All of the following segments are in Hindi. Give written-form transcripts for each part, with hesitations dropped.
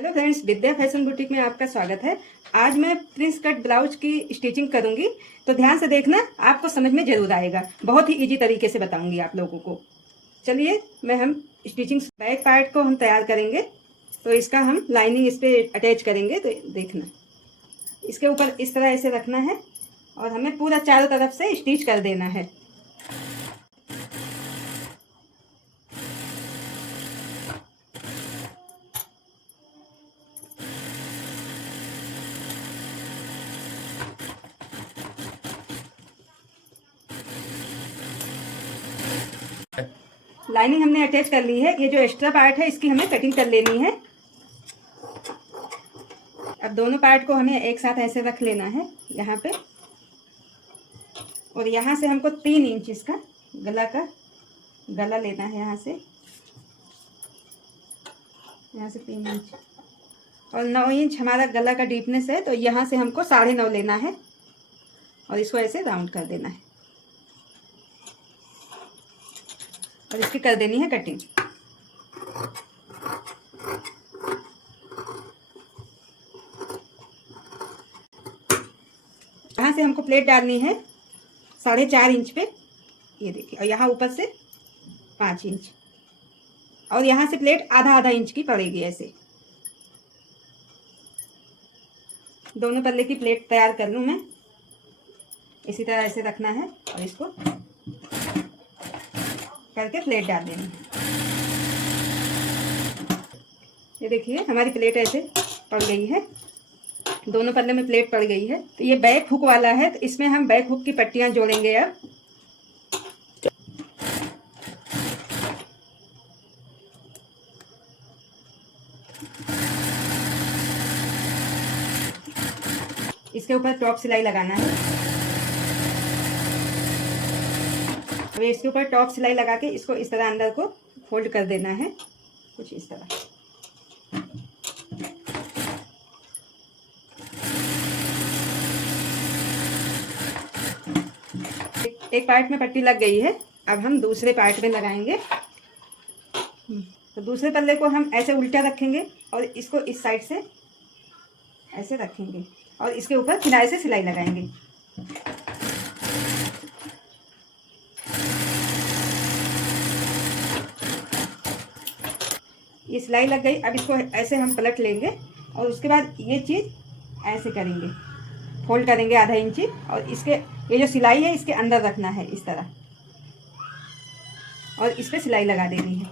हेलो फ्रेंड्स, विद्या फैशन बुटीक में आपका स्वागत है। आज मैं प्रिंस कट ब्लाउज की स्टिचिंग करूंगी, तो ध्यान से देखना, आपको समझ में जरूर आएगा। बहुत ही इजी तरीके से बताऊंगी आप लोगों को। चलिए हम स्टिचिंग बैक पार्ट को हम तैयार करेंगे। तो इसका हम लाइनिंग इस पे अटैच करेंगे। तो देखना, इसके ऊपर इस तरह ऐसे रखना है और हमें पूरा चारों तरफ से स्टिच कर देना है। लाइनिंग हमने अटैच कर ली है। ये जो एक्स्ट्रा पार्ट है इसकी हमें कटिंग कर लेनी है। अब दोनों पार्ट को हमें एक साथ ऐसे रख लेना है यहाँ पे, और यहाँ से हमको 3 इंच इसका गला लेना है। यहाँ से 3 इंच और 9 इंच हमारा गला का डीपनेस है। तो यहाँ से हमको 9.5 लेना है और इसको ऐसे राउंड कर देना है और इसकी कर देनी है कटिंग। यहाँ से हमको प्लेट डालनी है 4.5 इंच पे, ये देखिए, और यहाँ ऊपर से 5 इंच, और यहाँ से प्लेट आधा इंच की पड़ेगी। ऐसे दोनों पल्ले की प्लेट तैयार कर लूँ मैं। इसी तरह ऐसे रखना है और इसको करके प्लेट डाल देनी है। ये देखिए हमारी प्लेट ऐसे पड़ गई है, दोनों पल्ले में प्लेट पड़ गई है। तो ये बैक हुक वाला है, तो इसमें हम बैक हुक की पट्टियां जोड़ेंगे। अब इसके ऊपर टॉप सिलाई लगाना है। अब इसके ऊपर टॉप सिलाई लगा के इसको इस तरह अंदर को फोल्ड कर देना है, कुछ इस तरह। एक पार्ट में पट्टी लग गई है, अब हम दूसरे पार्ट में लगाएंगे। तो दूसरे पल्ले को हम ऐसे उल्टा रखेंगे और इसको इस साइड से ऐसे रखेंगे और इसके ऊपर किनारे से सिलाई लगाएंगे। ये सिलाई लग गई। अब इसको ऐसे हम पलट लेंगे और उसके बाद ये चीज़ ऐसे करेंगे, फोल्ड करेंगे आधा इंची, और इसके ये जो सिलाई है इसके अंदर रखना है इस तरह, और इस पे सिलाई लगा देनी है।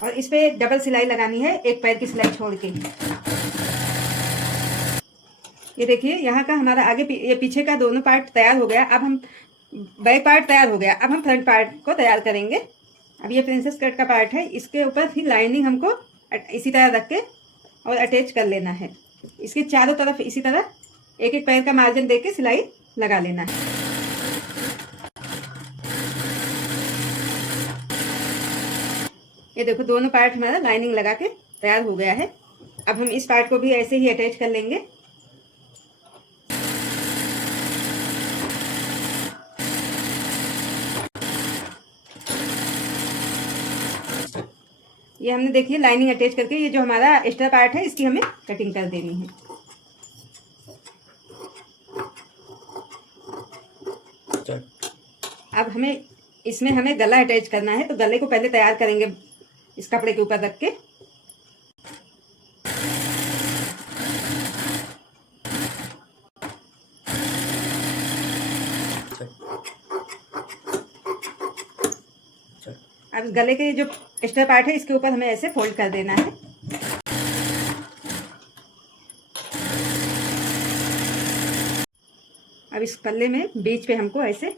और इस पे डबल सिलाई लगानी है, एक पैर की सिलाई छोड़ के। ये देखिए यहाँ का हमारा आगे ये पीछे का दोनों पार्ट तैयार हो गया। अब हम बैक पार्ट तैयार हो गया, अब हम फ्रंट पार्ट को तैयार करेंगे। अब ये प्रिंसेस कट का पार्ट है, इसके ऊपर फिर लाइनिंग हमको इसी तरह रख के और अटैच कर लेना है। इसके चारों तरफ इसी तरह एक एक पैर का मार्जिन देके सिलाई लगा लेना है। ये देखो दोनों पार्ट हमारा लाइनिंग लगा के तैयार हो गया है। अब हम इस पार्ट को भी ऐसे ही अटैच कर लेंगे। ये हमने देखिए लाइनिंग अटैच करके, ये जो हमारा एक्स्ट्रा पार्ट है इसकी हमें कटिंग कर देनी है। अब इसमें हमें गला अटैच करना है, तो गले को पहले तैयार करेंगे इस कपड़े के ऊपर रख के। अब गले के जो एक्स्ट्रा पार्ट है इसके ऊपर हमें ऐसे फोल्ड कर देना है। अब इस पल्ले में बीच पे हमको ऐसे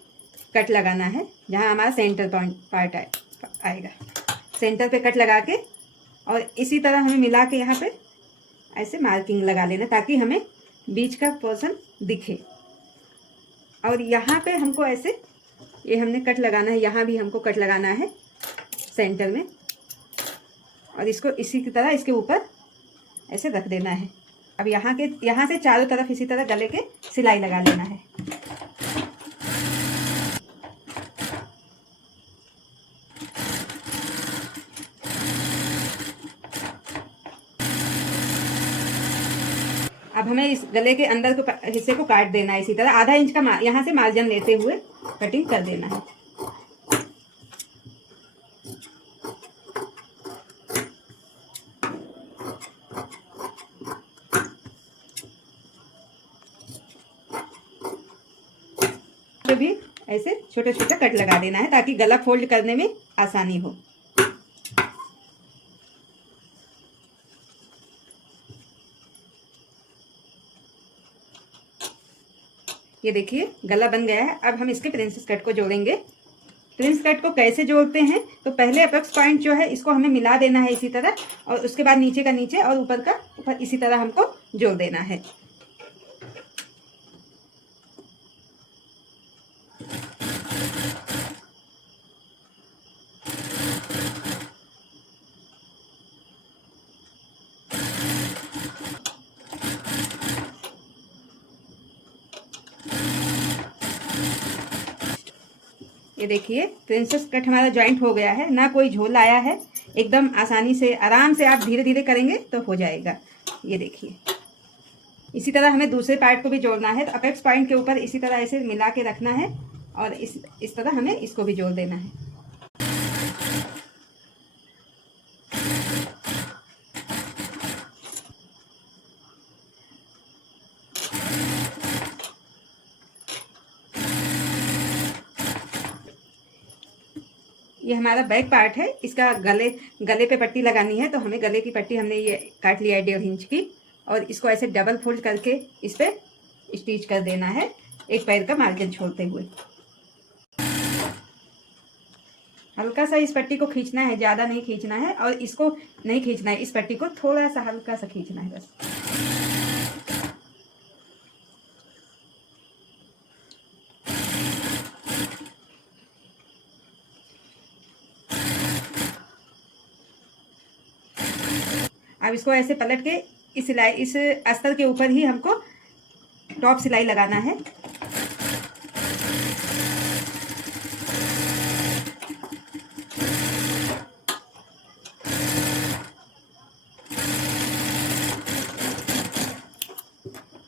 कट लगाना है, जहाँ हमारा सेंटर पार्ट आएगा। सेंटर पे कट लगा के और इसी तरह हमें मिला के यहाँ पे ऐसे मार्किंग लगा लेना, ताकि हमें बीच का पोर्शन दिखे। और यहाँ पे हमको ऐसे ये हमने कट लगाना है, यहाँ भी हमको कट लगाना है सेंटर में, और इसको इसी की तरह इसके ऊपर ऐसे रख देना है। अब यहाँ से चारों तरफ इसी तरह गले के सिलाई लगा लेना है। अब हमें इस गले के अंदर को हिस्से को काट देना है। इसी तरह आधा इंच का यहाँ से मार्जिन लेते हुए कटिंग कर देना है। तो भी ऐसे छोटे छोटे कट लगा देना है ताकि गला फोल्ड करने में आसानी हो। ये देखिए गला बन गया है। अब हम इसके प्रिंसेस कट को जोड़ेंगे। प्रिंस कट को कैसे जोड़ते हैं, तो पहले अपेक्स पॉइंट जो है इसको हमें मिला देना है इसी तरह, और उसके बाद नीचे का नीचे और ऊपर का ऊपर इसी तरह हमको जोड़ देना है। ये देखिए प्रिंसेस कट हमारा जॉइंट हो गया है, ना कोई झोल आया है। एकदम आसानी से आराम से आप धीरे धीरे करेंगे तो हो जाएगा। ये देखिए इसी तरह हमें दूसरे पार्ट को भी जोड़ना है। तो अपेक्स पॉइंट के ऊपर इसी तरह ऐसे मिला के रखना है और इस तरह हमें इसको भी जोड़ देना है। ये हमारा बैक पार्ट है। इसका गले पे पट्टी लगानी है, तो हमें गले की पट्टी हमने ये काट लिया है 1.5 इंच की, और इसको ऐसे डबल फोल्ड करके इस पे स्टिच कर देना है, एक पैर का मार्जिन छोड़ते हुए। हल्का सा इस पट्टी को खींचना है, ज़्यादा नहीं खींचना है, और इसको नहीं खींचना है, इस पट्टी को थोड़ा सा हल्का सा खींचना है बस। अब इसको ऐसे पलट के इस अस्तर के ऊपर ही हमको टॉप सिलाई लगाना है।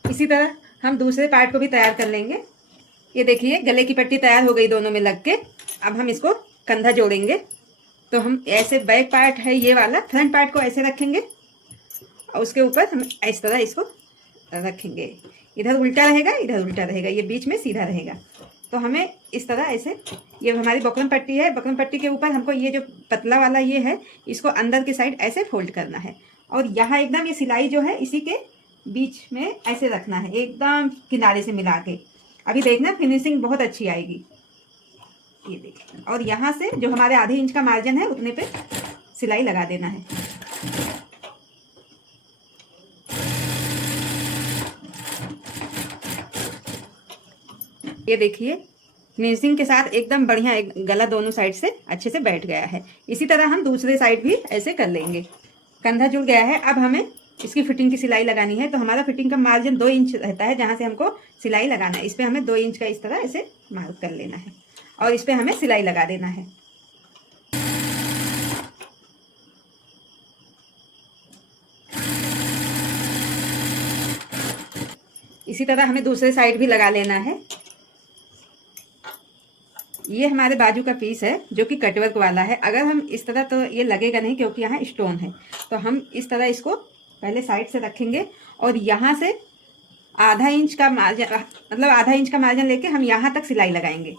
इसी तरह हम दूसरे पार्ट को भी तैयार कर लेंगे। ये देखिए गले की पट्टी तैयार हो गई दोनों में लग के। अब हम इसको कंधा जोड़ेंगे। तो हम ऐसे बैक पार्ट है ये वाला, फ्रंट पार्ट को ऐसे रखेंगे और उसके ऊपर हम इस तरह इसको रखेंगे। इधर उल्टा रहेगा, इधर उल्टा रहेगा, ये बीच में सीधा रहेगा। तो हमें इस तरह ऐसे, ये हमारी बकरम पट्टी है, बकरम पट्टी के ऊपर हमको ये जो पतला वाला ये है इसको अंदर की साइड ऐसे फोल्ड करना है, और यहाँ एकदम ये सिलाई जो है इसी के बीच में ऐसे रखना है, एकदम किनारे से मिला के। अभी देखना फिनिशिंग बहुत अच्छी आएगी। ये देखिए, और यहाँ से जो हमारे आधे इंच का मार्जिन है उतने पे सिलाई लगा देना है। ये देखिए फिनिशिंग के साथ एकदम बढ़िया गला दोनों साइड से अच्छे से बैठ गया है। इसी तरह हम दूसरे साइड भी ऐसे कर लेंगे। कंधा जुड़ गया है। अब हमें इसकी फिटिंग की सिलाई लगानी है। तो हमारा फिटिंग का मार्जिन 2 इंच रहता है, जहाँ से हमको सिलाई लगाना है। इस पर हमें 2 इंच का इस तरह ऐसे मार्क कर लेना है और इस पर हमें सिलाई लगा देना है। इसी तरह हमें दूसरे साइड भी लगा लेना है। ये हमारे बाजू का पीस है जो कि कटवर्क वाला है। अगर हम इस तरह, तो ये लगेगा नहीं क्योंकि यहाँ स्टोन है। तो हम इस तरह इसको पहले साइड से रखेंगे और यहाँ से आधा इंच का मार्जिन, मतलब आधा इंच का मार्जिन लेके हम यहाँ तक सिलाई लगाएंगे।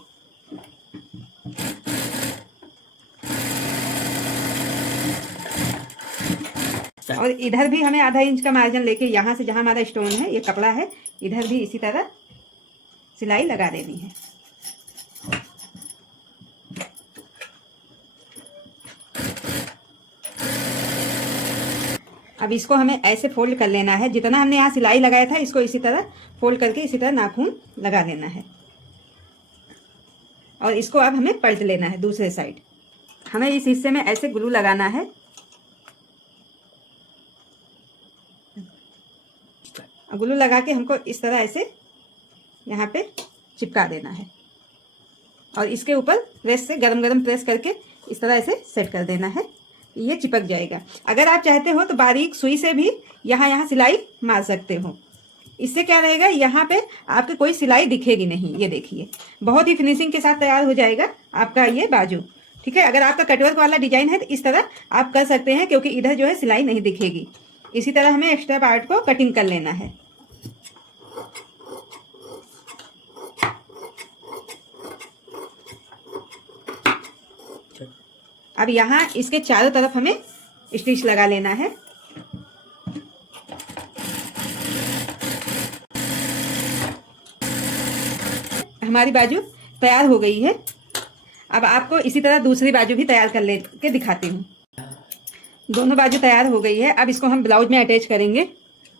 और इधर भी हमें आधा इंच का मार्जिन लेके यहाँ से, जहाँ हमारा स्टोन है, ये कपड़ा है, इधर भी इसी तरह सिलाई लगा देनी है। अब इसको हमें ऐसे फोल्ड कर लेना है। जितना हमने यहाँ सिलाई लगाया था इसको इसी तरह फोल्ड करके इसी तरह नाखून लगा देना है, और इसको अब हमें पलट लेना है दूसरे साइड। हमें इस हिस्से में ऐसे ग्लू लगाना है। ग्लू लगा के हमको इस तरह ऐसे यहाँ पे चिपका देना है, और इसके ऊपर प्रेस से गरम प्रेस करके इस तरह ऐसे सेट कर देना है। ये चिपक जाएगा। अगर आप चाहते हो तो बारीक सुई से भी यहाँ सिलाई मार सकते हो। इससे क्या रहेगा, यहाँ पे आपके कोई सिलाई दिखेगी नहीं। ये देखिए बहुत ही फिनिशिंग के साथ तैयार हो जाएगा आपका ये बाजू। ठीक है, अगर आपका कटवर्क वाला डिजाइन है तो इस तरह आप कर सकते हैं, क्योंकि इधर जो है सिलाई नहीं दिखेगी। इसी तरह हमें एक्स्ट्रा पार्ट को कटिंग कर लेना है। अब यहाँ इसके चारों तरफ हमें स्टिच लगा लेना है। हमारी बाजू तैयार हो गई है। अब आपको इसी तरह दूसरी बाजू भी तैयार कर लेके दिखाती हूँ। दोनों बाजू तैयार हो गई है। अब इसको हम ब्लाउज में अटैच करेंगे।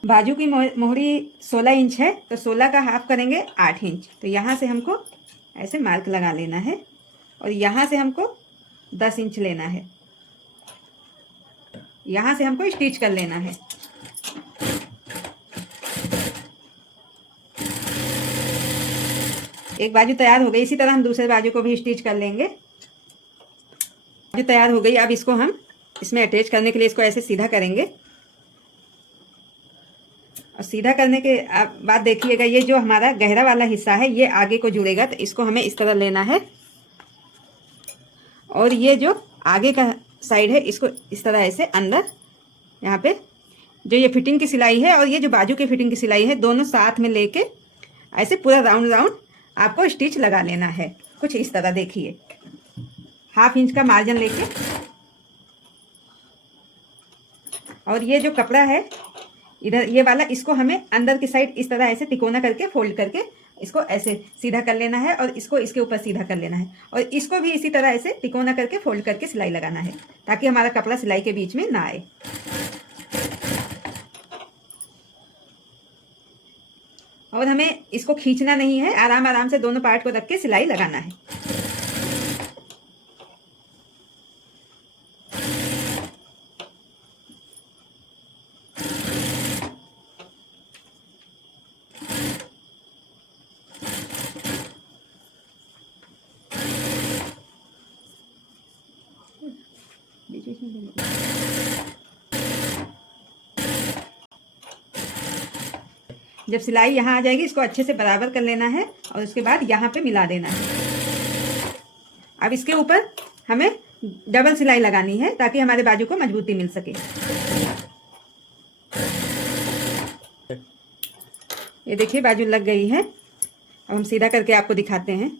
बाजू की मोहरी 16 इंच है, तो 16 का हाफ करेंगे 8 इंच। तो यहाँ से हमको ऐसे मार्क लगा लेना है और यहाँ से हमको 10 इंच लेना है। यहाँ से हमको स्टिच कर लेना है। एक बाजू तैयार हो गई, इसी तरह हम दूसरे बाजू को भी स्टिच कर लेंगे। बाजू तैयार हो गई। अब इसको हम इसमें अटैच करने के लिए इसको ऐसे सीधा करेंगे और सीधा करने के बाद देखिएगा ये जो हमारा गहरा वाला हिस्सा है ये आगे को जुड़ेगा, तो इसको हमें इस तरह लेना है और ये जो आगे का साइड है इसको इस तरह ऐसे अंदर, यहाँ पे जो ये फिटिंग की सिलाई है और ये जो बाजू की फिटिंग की सिलाई है दोनों साथ में लेके ऐसे पूरा राउंड राउंड आपको स्टिच लगा लेना है। कुछ इस तरह देखिए, 1/2 इंच का मार्जिन लेके, और ये जो कपड़ा है इधर ये वाला, इसको हमें अंदर की साइड इस तरह ऐसे तिकोना करके फोल्ड करके इसको ऐसे सीधा कर लेना है और इसको इसके ऊपर सीधा कर लेना है और इसको भी इसी तरह ऐसे तिकोना करके फोल्ड करके सिलाई लगाना है, ताकि हमारा कपड़ा सिलाई के बीच में ना आए। और हमें इसको खींचना नहीं है, आराम आराम से दोनों पार्ट को रख के सिलाई लगाना है। जब सिलाई यहाँ आ जाएगी इसको अच्छे से बराबर कर लेना है और उसके बाद यहाँ पे मिला देना है। अब इसके ऊपर हमें डबल सिलाई लगानी है ताकि हमारे बाजू को मजबूती मिल सके। ये देखिए बाजू लग गई है। अब हम सीधा करके आपको दिखाते हैं।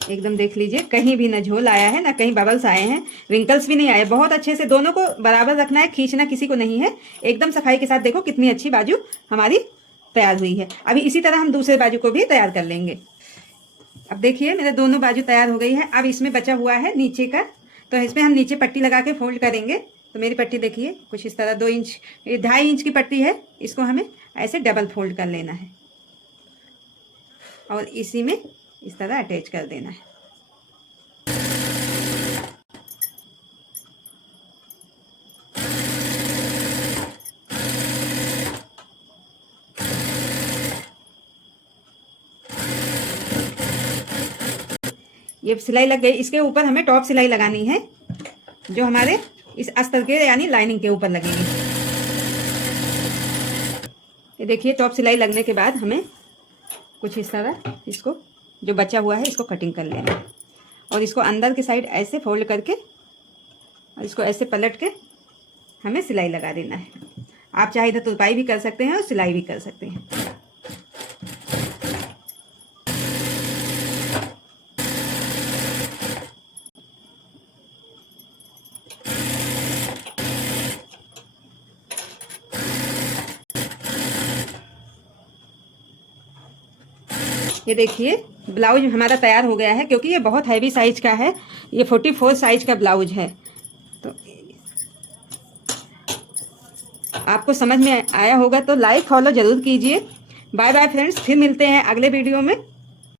एकदम देख लीजिए, कहीं भी ना झोल आया है ना कहीं बबल्स आए हैं, रिंकल्स भी नहीं आए। बहुत अच्छे से दोनों को बराबर रखना है, खींचना किसी को नहीं है। एकदम सफाई के साथ देखो कितनी अच्छी बाजू हमारी तैयार हुई है। अभी इसी तरह हम दूसरे बाजू को भी तैयार कर लेंगे। अब देखिए मेरे दोनों बाजू तैयार हो गई है। अब इसमें बचा हुआ है नीचे का, तो इसमें हम नीचे पट्टी लगा के फोल्ड करेंगे। तो मेरी पट्टी देखिए कुछ इस तरह 2 इंच 2.5 इंच की पट्टी है, इसको हमें ऐसे डबल फोल्ड कर लेना है और इसी में इस तरह अटैच कर देना है। ये सिलाई लग गई। इसके ऊपर हमें टॉप सिलाई लगानी है जो हमारे इस अस्तर के यानी लाइनिंग के ऊपर लगेगी। ये देखिए टॉप सिलाई लगने के बाद हमें कुछ इस तरह इसको जो बचा हुआ है इसको कटिंग कर लेना है और इसको अंदर की साइड ऐसे फोल्ड करके और इसको ऐसे पलट के हमें सिलाई लगा देना है। आप चाहे इधर तुरपाई भी कर सकते हैं और सिलाई भी कर सकते हैं। ये देखिए ब्लाउज हमारा तैयार हो गया है, क्योंकि ये बहुत हैवी साइज का है। ये 44 साइज का ब्लाउज है। तो आपको समझ में आया होगा तो लाइक फॉलो जरूर कीजिए। बाय बाय फ्रेंड्स, फिर मिलते हैं अगले वीडियो में।